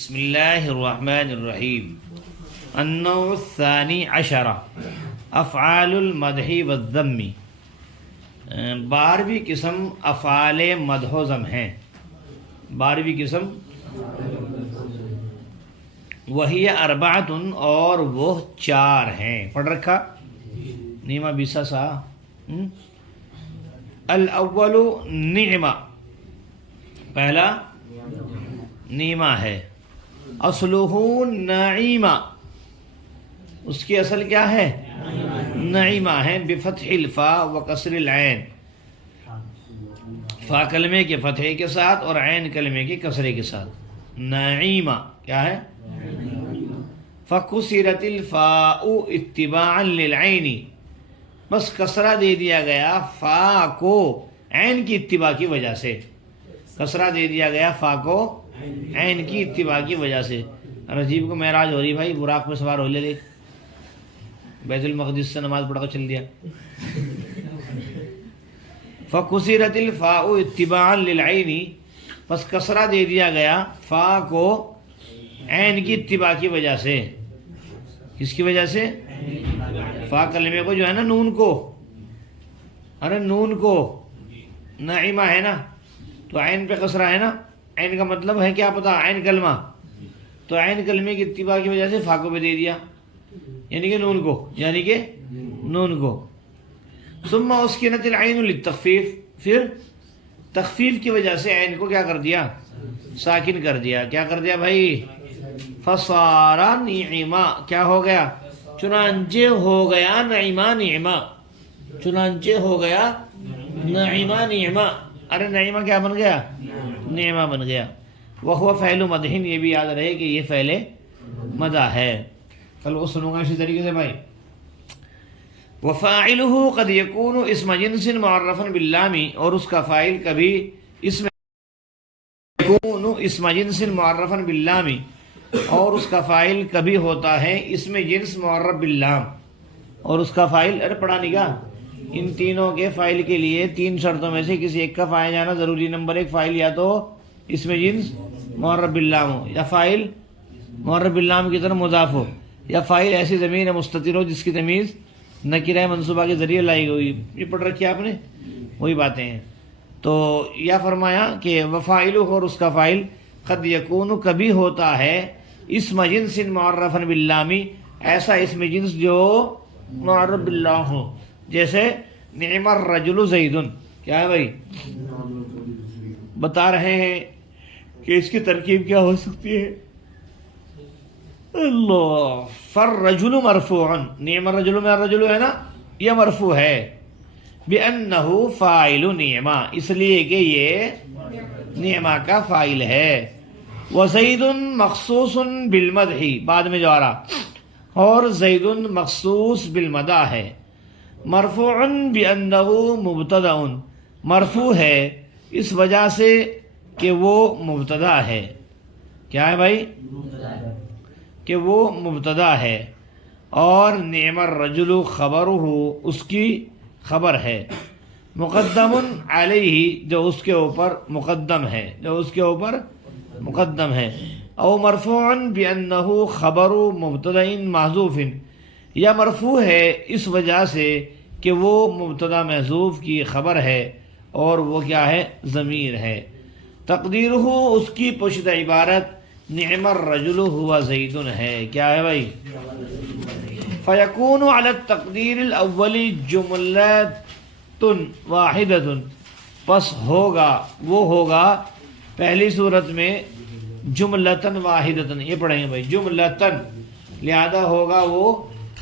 بسم اللہ الرحمن الرحیم النوع الثانی عشرہ افعال المدح والذم 12ویں قسم افعال مدح و ذم ہیں. 12ویں قسم وہی اربعۃ اور وہ 4 ہیں. پڑھ رکھا نیما بیسا سا. الاول نعمہ، پہلا نیما ہے. اصلہ نعیمہ، اس کی اصل کیا ہے؟ نعیمہ ہے. بفتح الفاء و کسر العین، فا کلمے کے فتحے کے ساتھ اور عین کلمے کے کسرے کے ساتھ. نعیمہ کیا ہے؟ فکسرت الفاء اتباعا للعین، بس کسرہ دے دیا گیا فا کو عین کی اتباع کی وجہ سے. کسرہ دے دیا گیا فا کو عین کی اتباع کی وجہ سے. رجیب کو معراج ہو رہی بھائی، براق پہ سوار ہو لے لے، بیت المقدس سے نماز پڑھ کر چل دیا. فکسرت الفاء اتباعا للعین، بس کسرہ دے دیا گیا فا کو عین کی اتباع کی وجہ سے. کس کی وجہ سے؟ فا کلمے کو جو ہے نا، نون کو، ارے نون کو، نعیمہ ہے نا تو عین پہ کسرہ ہے نا. عین کا مطلب ہے کیا پتا؟ عین کلمہ. تو عین کلمے کی اتباع کی وجہ سے فا کو بھی دے دیا، یعنی کہ نون کو، یعنی کہ نون کو. ثم اسکنت العین للتخفیف، پھر تخفیف کی وجہ سے عین کو کیا کر دیا؟ ساکن کر دیا. کیا کر دیا بھائی؟ فصار نعیمہ، کیا ہو گیا؟ چنانچہ ہو گیا نعیمہ نعمہ، چنانچہ ہو گیا نعیمہ نعمہ. ارے نعیمہ کیا بن گیا؟ نعمہ بن گیا. وہو فعل مدح، یہ بھی یاد رہے کہ یہ فعل مدح ہے. کل وہ سنوں گا اسی طریقے سے بھائی. وفاعلہ قد یکون اسم جنس معرفا باللام، اور اس کا فاعل کبھی اسم یکون اسم جنس معرفا باللام، اور اس کا فاعل کبھی ہوتا ہے اسم جنس معرف باللام. اور اس کا فاعل، ارے پڑھا نہیں گا، ان تینوں کے فاعل کے لیے 3 شرطوں میں سے کسی ایک کا فاعل جانا ضروری. نمبر 1، فاعل یا تو اسم جنس معرف باللام ہو، یا فاعل معرف باللام کی طرف مضاف ہو، یا فاعل ایسی ضمیر مستتر ہو جس کی تمیز نکرہ منصوبہ کے ذریعے لائی گئی. یہ پڑھ رکھی آپ نے، وہی باتیں ہیں. تو یا فرمایا کہ وفاعلہ، اور اس کا فاعل قد یکون کبھی ہوتا ہے اسم جنس معرفا باللام، ایسا اسم جنس جو معرف باللام ہو. جیسے نعم الرجل زید، کیا ہے بھائی؟ بتا رہے ہیں کہ اس کی ترکیب کیا ہو سکتی ہے. اللہ، فالرجل مرفوع، نعم الرجل میں الرجل ہے نا، یہ مرفوع ہے. بأنہ فاعل نعمہ، اس لیے کہ یہ نعمہ کا فاعل ہے. وزید مخصوص بالمدح، بعد میں جو آ رہا، اور زید مخصوص بالمدح ہے. مرفوع بأنہ مبتدأ، مرفوع ہے اس وجہ سے کہ وہ مبتدا ہے. کیا ہے بھائی؟ کہ وہ مبتدا ہے. اور نعم الرجل خبرہ، اس کی خبر ہے. مقدم علیہ، جو اس کے اوپر مقدم ہے، جو اس کے اوپر مقدم ہے. او مرفوع بأنہ خبر مبتدأ محذوف، یا مرفوع ہے اس وجہ سے کہ وہ مبتدا محذوف کی خبر ہے، اور وہ کیا ہے؟ ضمیر ہے. تقدیرہ، اس کی پشت عبارت نعم الرجل ہوا زید ہے. کیا ہے بھائی؟ فیکون علی التقدیر الاول جملۃ واحدۃ، پس ہوگا، وہ ہوگا پہلی صورت میں جملۃ واحدۃ. یہ پڑھیں گے بھائی، جملۃ، لہذا ہوگا وہ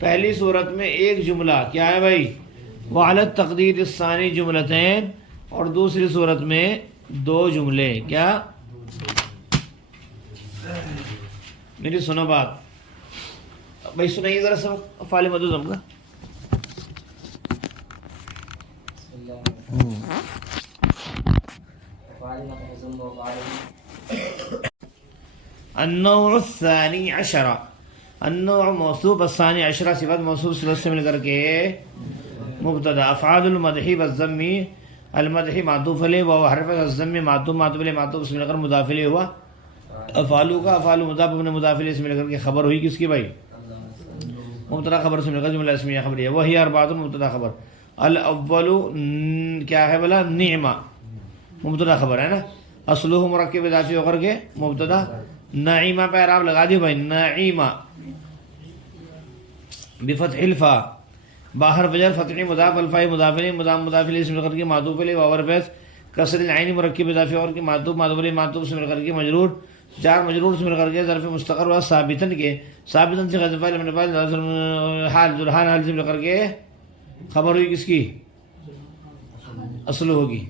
پہلی صورت میں ایک جملہ. کیا ہے بھائی؟ وعلی التقدیر الثانی جملتین، اور دوسری صورت میں 2 جملے. کیا؟ میری سنو بات بھائی، سنائیے ذرا سب فعال مدح ذم کا. النوع الثانی عشرہ، النوع موصوف، الثانی عشرہ صفت موصوف صفت سے مل کر کے مبتدا. افعال المدح والذم، المدح معطوف علیہ، و حرف الذم معطوف، معطوف علیہ معطوف سے مل کر مضاف الیہ ہوا. افعالو کا افعال مضاف اپنے مضاف الیہ سے مل کر کے خبر ہوئی کس کی بھائی؟ مبتدا خبر سے مل کر جملہ اسمیہ خبریہ. وہی اربعۃ مبتدا خبر. الاول کیا ہے بلا؟ نعمہ مبتدا خبر ہے نا. اصلہ مرکب اضافی ہو کر کے مبتدا. نعیمہ پہ اعراب لگا دی بھائی. نعیمہ بفتح الفا باہر وجر فتح مضاف الفاء مضاف الیہ مضاف الیہ سے مل کر کے معطوف الیہ واو پیش کسر العین مرکب اضافی اور کے معطوف الیہ معطوف سے مل کر کے مجرور جار مجرور سے مل کر کے ظرف مستقر و ثابتن کے ثابتن سے غیر فاعل من فاعل حال ذو حال سے مل کر کے خبر ہوئی کس کی؟ اصل ہوگی.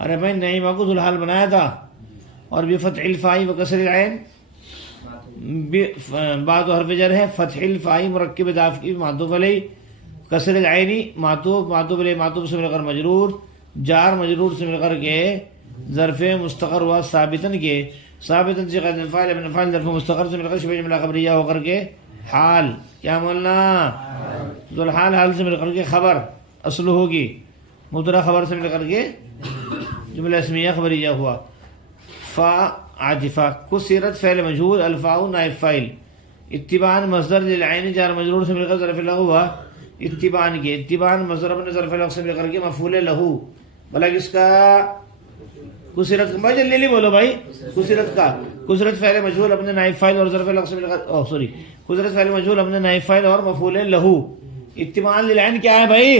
ارے بھائی نعیمہ کو ذو حال بنایا تھا اور بفتح الفاء و کسر العین بعد حرف جر ہے. فتح الفاء مرکب اضافی معطوف علیہ کسر العینی معطوف الیہ معطوف سے مل کر مجرور جار مجرور سے مل کر کے ظرف مستقر ہوا ثابتن کے ثابتن سے غیر فاعل من فاعل ظرف مستقر سے مل کر شبہ جملہ خبریہ ہو کر کے حال کیا بولنا؟ ذو الحال حال سے مل کر کے خبر اصل ہوگی. مبتدا خبر سے مل کر کے جملہ اسمیہ خبریہ ہوا. فا عاطفہ کسرت فعل مجہول الفاء نائب فاعل اتباعاً مصدر للعین جار مجرور سے مل کر ظرف لغو ہوا اتباعاً کے اتباعاً مصدر اپنے ظرف لغو سے مل کر کے مفعول لہو بلا کس کا؟ کسرت کا. بھائی جلدی بولو بھائی. کسرت کا کسرت فعل مجہول اپنے نائب فاعل اور ظرف لغو سے مل کر کسرت فعل مجہول اپنے نائب فاعل اور مفعول لہو. اتباعاً للعین کیا ہے بھائی؟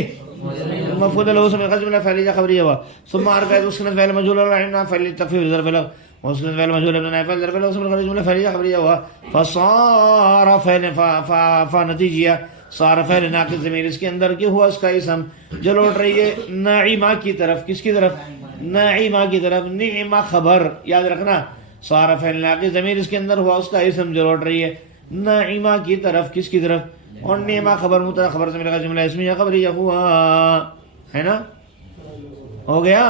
مفعول لہو سے مل کر جملہ فعلیہ خبریہ ہوا. ثم عرف اسکن فعل مجہول اور عین فعل تخفیف ظرف لغو واسكن فعل مجهول ابن نائب فاعل ظرف لغو سے مل کر جملہ فعلیہ خبریہ ہوا. فصار فعل فنتیجہ صار فعل ناقص ضمیر اس کے اندر کیا ہوا؟ اس کا اسم جو لوٹ رہی ہے نعیمہ کی طرف. کس کی طرف؟ نعیمہ کی طرف. نعمہ خبر یاد رکھنا. صار فعل ناقص ضمیر اس کے اندر ہوا اس کا اسم جو لوٹ رہی ہے نعیمہ کی طرف. کس کی طرف؟ اور نعمہ خبر مبتدا خبر سے مل کر جملہ اسمیہ خبریہ ہوا ہے نا. ہو گیا.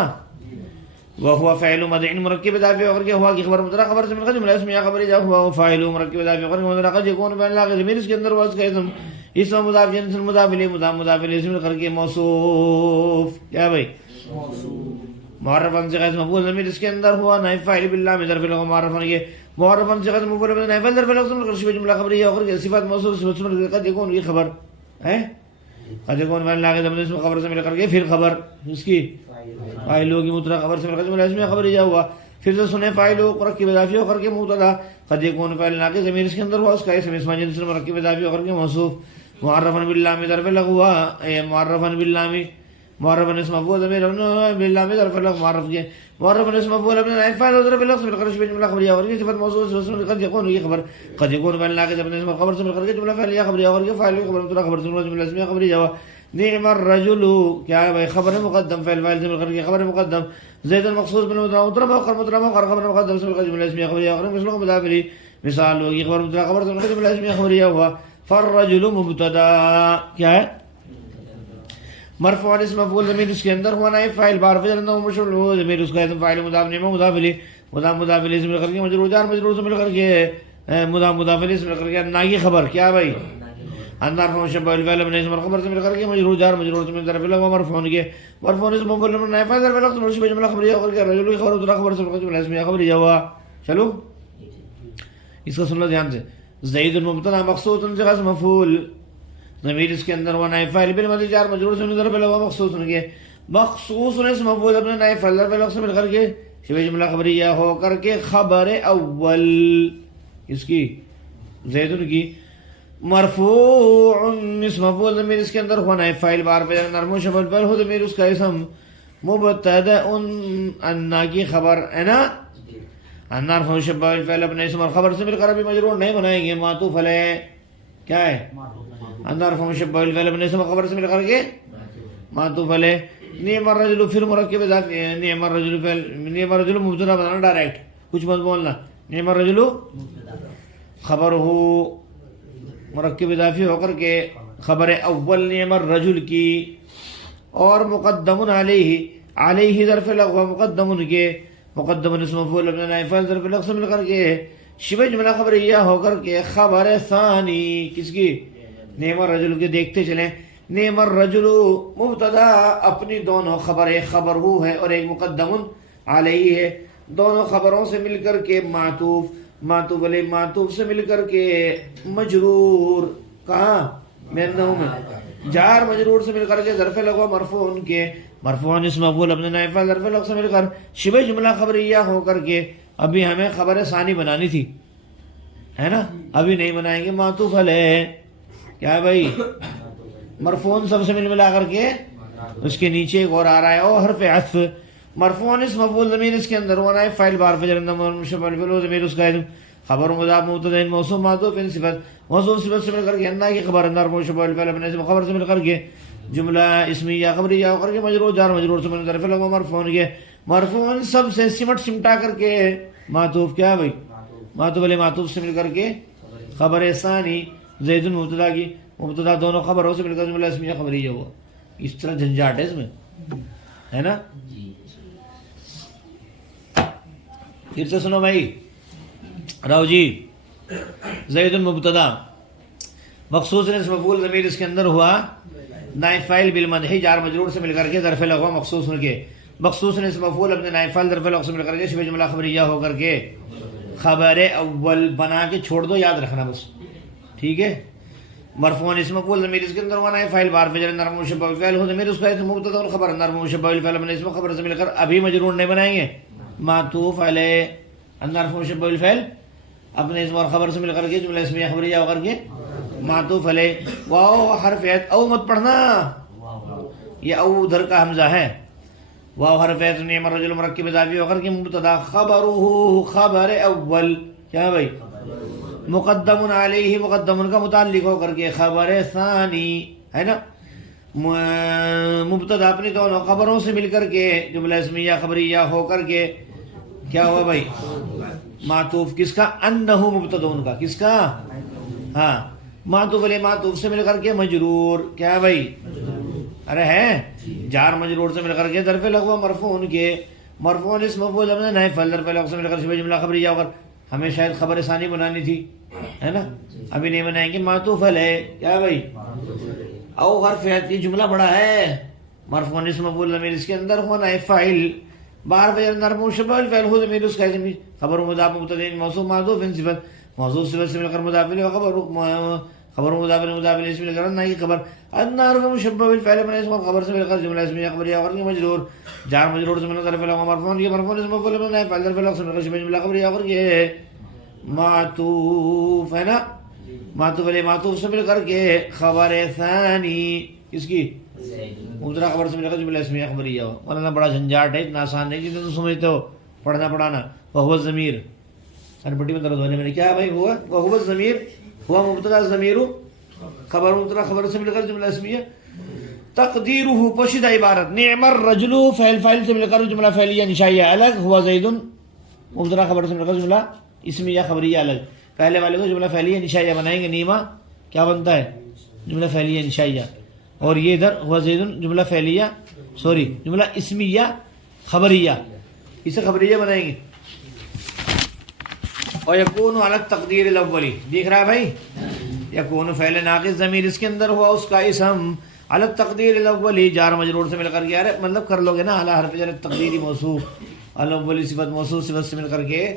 وهو فاعل مضارع مرکب اضافی ہو کر کے ہوا کی خبر مبتدا خبر سے مل کر جملہ اسمیہ خبریہ ہوا. فاعل مرکب اضافی ہو کر کے مبتدا قد يكون فعل ناقص ضمیر اس کے اندر ہوا اس کا اسم مضاف جنس مضاف الیہ مضاف الیہ سے مل کر کے موصوف کیا بھائی؟ معرفن سے غیر مفعول ضمیر اس کے اندر ہوا نائب فاعل باللام ظرف لغو معرفن یہ معرفن سے غیر مفعول بنا نائب فاعل ظرف لغو سے مل کر شبہ جملہ خبریہ ہو کر کے صفات موصوف سے مل کر قد يكون یہ خبر ہے قد يكون فعل ناقص ضمیر اس خبر سے مل کر کے پھر خبر اس کی فاعل ہوگی مبتدا خبر سے مل کر جملہ اسمیہ خبریہ ہوا. پھر سے سنیں فاعل مرکب اضافی ہو کر کے مبتدا قد يكون فعل ناقص ضمیر اس کے اندر ہوا اس کا اسم جنس مرکب اضافی ہو کر کے موصوف معرفن باللام ظرف لغو ہوا معرفن باللام معرفن اسم مفعول ضمیر باللام ظرف لغو معرف کے معرفن اسم مفعول ابن نائب فاعل ظرف لغو سے مل کر شبہ جملہ خبریہ ہو کر کے صفت موصوف سے قد يكون یہ خبر قد يكون فعل ناقص ابن اسم خبر سے مل کر کے جملہ فعلیہ خبریہ ہو کر کے فاعل خبر مبتدا خبر سے مل کر جملہ اسمیہ خبریہ ہوا. نعم الرجل کیا ہے بھائی؟ خبر مقدم فعل فاعل سے مل کر کے خبر مقدم زید المخصوص بالمضارع مؤخر خبر مقدم سے مل کر جملہ اسمیہ خبریہ اور مثل مضاف الیہ مثال ہوگی خبر مبتدا خبر سے مل کر جملہ اسمیہ خبریہ ہوا. فالرجل مبتدا کیا ہے؟ مرفوع اسم مفعول ضمیر اس کے اندر ہوا نائب فاعل بار فعل انه مشمول ہو ضمیر اس کا اسم فاعل مضاف نعمہ مضاف الیہ مضاف الیہ سے مل کر کے مجرور جار مجرور سے مل کر کے مضاف الیہ سے مل کر کے نا کی خبر کیا بھائی؟ اندر فون شبہ الفعل من اسم خبر سے مل کر کے مجرور جار مجرور سے مل ظرف لغو مرفوع کے مرفوع اسم مفعول من نائب فاعل ظرف لغو سے جملہ خبریہ ہو کر کے رجل کی خبر مبتدا خبر سے مل کر جملہ اسمیہ خبریہ ہوا. چلو اس کا سن لو دھیان سے. زید المبتدا مخصوص سے غیر مفعول ضمیر اس کے اندر ہوا نائب فاعل بالماضی جار مجرور سے ظرف لغو مخصوص کے مخصوص اسم مفعول اپنے نائب فاعل ظرف لغو سے مل کر کے شبہ جملہ خبریہ ہو کر کے خبر اول اس کی زید کی مرفوع اسم مفعول ضمیر اس کے اندر ہوا نائب فاعل بار فعل نرمو شبہ الفعل ہو ضمیر اس کا اسم مبتدا ان کی خبر ہے نا. انار ہو شبہ الفعل اپنے اسم اور خبر سے مل کر ابھی مجرور نہیں بنائیں گے معطوف علیہ کیا ہے؟ انار ہو شبہ الفعل اپنے اسم اور خبر سے مل کر کے معطوف علیہ. نعم الرجل پھر مرکب اضافی نعم الرجل فعل نعم الرجل مبتدا بنانا ڈائریکٹ کچھ مت بولنا. نعم الرجل خبر ہو مرکب اضافی ہو کر کے خبر اول نعم الرجل کی اور مقدم علیہ ظرف لغو مقدم کے مقدم اسم مفعول ابن نائب فاعل ظرف لغو سے مل کر کے شبہ جملہ خبریہ ہو کر کے خبر ثانی کس کی؟ نعم الرجل کے. دیکھتے چلیں نعم الرجل مبتدا اپنی دونوں خبر ایک خبر ہو ہے اور ایک مقدم علیہ ہے. دونوں خبروں سے مل کر کے معطوف علیہ معطوف سے مل کر کے مجرور کہاں بینہو میں جار مجرور سے مل کر کے ظرف لغو مرفوع کے مرفوع اسم مفعول اپنے نائب فاعل ظرف لغو سے مل کر شبہ جملہ خبریہ ہو کر کے ابھی ہمیں خبر ثانی بنانی تھی ہے نا، ابھی نہیں بنائیں گے معطوف علیہ کیا ہے بھائی مرفوع سب سے ملا کر کے اس کے نیچے ایک اور آ رہا ہے او حرف عطف مرفوع اسم مفعول ضمیر اس کے اندر ہونا ہے فاعل بار فجر مشبہ بالفعل ضمیر اس کا ہے خبر مضاف مبتدا موصوف معطوف صفت موصوف صفت سے مل کر کے اندر کی خبر اندر مشبہ بالفعل اپنے اسم خبر سے مل کر کے جملہ اسمیہ خبریہ ہو کر کے مجرور جار مجرور سے مل ظرف لغو مرفوع کے مرفوع سب سے سمٹا کر کے معطوف کیا بھائی معطوف علیہ معطوف سے مل کر کے خبر ثانی زید مبتدا کی مبتدا دونوں خبروں سے مل کر جملہ اسمیہ خبریہ ہوا. اس طرح جھنجھاٹ ہے اس میں ہے نا. پھر سے سنو بھائی راؤ جی زید مبتدا مخصوص اسم مفعول ضمیر اس کے اندر ہوا نائب فاعل بالمدح جار مجرور سے مل کر کے ظرف لغو مخصوص کے مخصوص اسم مفعول اپنے نائب فاعل ظرف لغو سے مل کر کے شبہ جملہ خبریہ ہو کر کے خبر اول بنا کے چھوڑ دو یاد رکھنا بس ٹھیک ہے. مرفوع اسم مفعول ضمیر اس کے اندر ہونا ہے فاعل بار فجر نرم مشبہ بالفعل ہو ضمیر اس کا اسم مبتدا اور خبر نرم مشبہ بالفعل اپنے اسم خبر سے مل کر ابھی مجرور نہیں بنائیں گے معطوف علیہ نرم مشبہ بالفعل اپنے اسم اور خبر سے مل کر کے جملہ اسمیہ خبریہ ہو کر کے معطوف علیہ واو حرف عطف او مت پڑھنا یہ او ادھر کا حمزہ ہے واو حرف عطف نعم الرجل مرکب اضافی ہو کر کے مبتدا خبرہ خبر اول کیا بھائی مقدم علیہ مقدم کا متعلق ہو کر کے خبر ثانی ہے نا مبتدا اپنی دونوں خبروں سے مل کر کے جملہ اسمیہ خبریہ ہو کر کے کیا ہوا بھائی معطوف کس کا انہ مبتدا کا کس کا ہاں معطوف علیہ معطوف سے مل کر کے مجرور کیا بھائی ارے ہے جار مجرور سے مل کر کے ظرف لغو مرفوع کے مرفوع اسم مفعول اپنے نائب فاعل ظرف لغو سے مل کر شبہ جملہ خبریہ ہو کر ہمیں شاید خبر ثانی بنانی تھی ہے نا ابھی نہیں بنائیں گے معطوف علیہ کیا بھائی او حرف عطف یہ جملہ بڑا ہے مرفوع اسم مفعول ضمیر اس کے اندر ہونا ہے فاعل بار فجر نرم مشبہ بالفعل ہو ضمیر اس کا ہے خبر مضاف مبتدا موصوف معطوف صفت موصوف صفت سے مل کر مضاف الیہ خبر مضاف الیہ سے مل کر نہ کی خبر النار مشبہ بالفعل اپنے اسم خبر سے مل کر جملہ اسمیہ خبریہ اور مجرور جار مجرور سے مل کر ظرف لغو مرفوع یہ مرفوع اسم مفعول اپنے فاعل ظرف لغو سے مل کر شبہ جملہ خبریہ اور یہ معطوف ہے نا معطوف علیہ معطوف سے مل کر کے خبر ثانی کس کی مبتدا خبر سے مل کر جملہ اسمیہ خبریہ ہو. مولانا بڑا جھنجھاٹ ہے اتنا آسان نہیں جتنے تم سمجھتے ہو پڑھنا پڑھانا. وہو الضمیر سر پٹی میں درد ہونے میں کیا بھائی ہوا وہو الضمیر ہوا مبتدا ضمیر خبر مبتدا خبر سے مل کر جملہ اسمیہ تقدیرہ پوشیدہ عبارت نعم الرجل فاعل سے مل کر جملہ فعلیہ انشائیہ الگ ہوا زید مبتدا خبر سے مل کر جملہ اسمیہ خبریہ الگ. پہلے والے کو جملہ فعلیہ انشائیہ بنائیں گے نیما کیا بنتا ہے جملہ فعلیہ انشائیہ اور یہ ادھر ہوا زید جملہ فعلیہ جملہ اسمیہ خبریہ اسے خبریہ بنائیں گے. اور یکون علی التقدیر الاولی دیکھ رہا ہے بھائی یکون فعل ناقص ضمیر اس کے اندر ہوا اس کا اسم علی التقدیر الاولی جار مجرور سے مل کر کے مطلب کر لو گے نا اعلی حرف جر تقدیری موصوف الاولی صفت موصوف صفت سے مل کر کے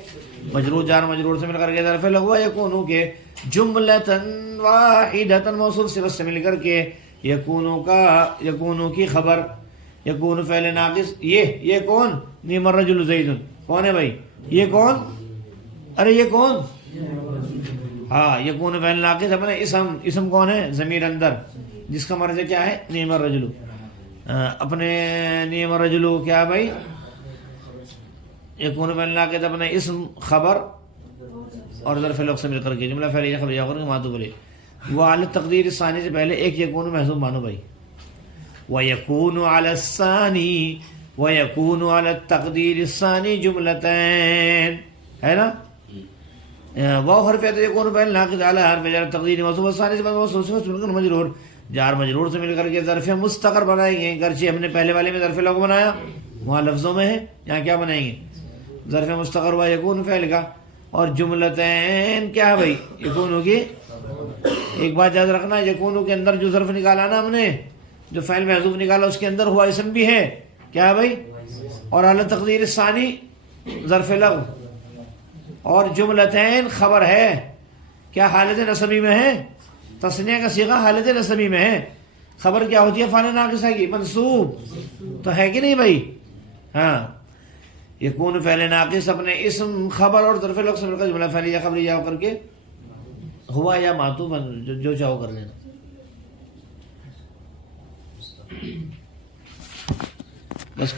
مجرور جار مجرور سے مل کر کے ظرف لغو یکونو کے جملتن واحدتن موصوف صفت سے مل کر کے یکونو کی خبر یکون فعل ناقص یہ کون نعم الرجل زید کون ہے بھائی یہ کون ارے یہ کون ہاں یکون فعل ناقص اپنے اسم کون ہے ضمیر اندر جس کا مرجع کیا ہے نعم الرجل اپنے نعم الرجل کیا بھائی یکون فعل ناقص اپنے اسم خبر اور ظرف لغو سے مل کر کے جملہ فعلیہ خبریہ اور معطوف علیہ وہ علی التقدیر الثانی سے پہلے ایک یکون محذوف مانو بھائی وَيَكُونُ عَلَى الثَّانِي وَيَكُونُ عَلَى التَّقْدِيرِ الثَّانِي جُمْلَتَيْن ہے نا واو حرف عطف یکون فعل ناقص علی حرف جر تقدیر موصوف الثانی سے موصوف صفت مجرور جار مجرور سے مل کر کے ظرف مستقر بنائیں گے گرچہ ہم نے پہلے والے میں ظرف لغو بنایا وہاں لفظوں میں ہے یہاں کیا بنائیں گے ظرف مستقر ہوا یکون فعل کا اور جملتین کیا ہے بھائی یکون ہوگی ایک بات یاد رکھنا یکون کے اندر جو ظرف نکالا نا ہم نے جو فعل محذوف نکالا اس کے اندر ہوا اسم بھی ہے کیا ہے بھائی اور اعلی تقدیر ثانی ظرف لغو، اور جملتین خبر ہے، کیا حالت نصبی میں ہے؟ تثنیہ کا صیغہ حالت نصبی میں ہے، خبر کیا ہوتی ہے فعل ناقصہ کی؟ منصوب تو ہے کہ نہیں بھائی؟ ہاں، یکون فعل ناقص اپنے اسم خبر اور ظرف لغو سے مل کر جملہ فعلیہ خبریہ ہو کر کے ہوا یا معطوف، جو چاہو کر لینا. بس